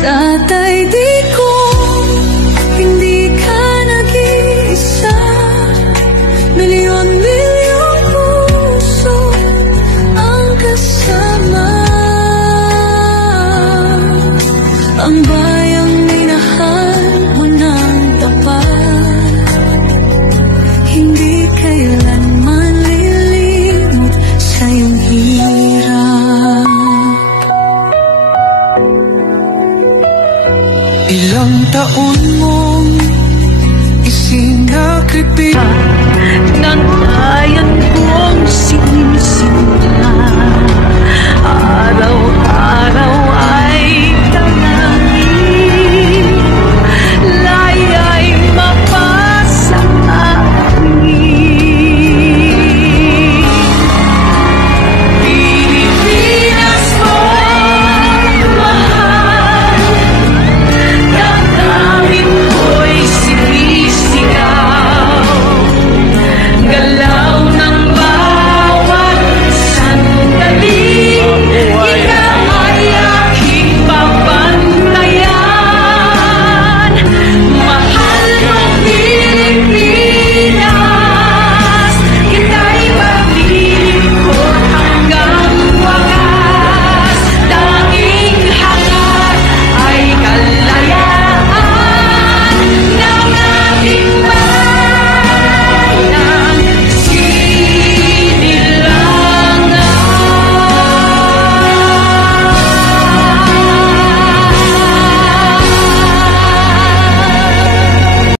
Tatay, di ko hindi ka nag-iisa. Milyon-milyong puso ang kasama. Ang bayang minahal mo ng tapat, hindi kailanman lilimot sa iyong hirap. Ilang taon mong isinakripisyo ng bayan kong sinisimula. Araw-araw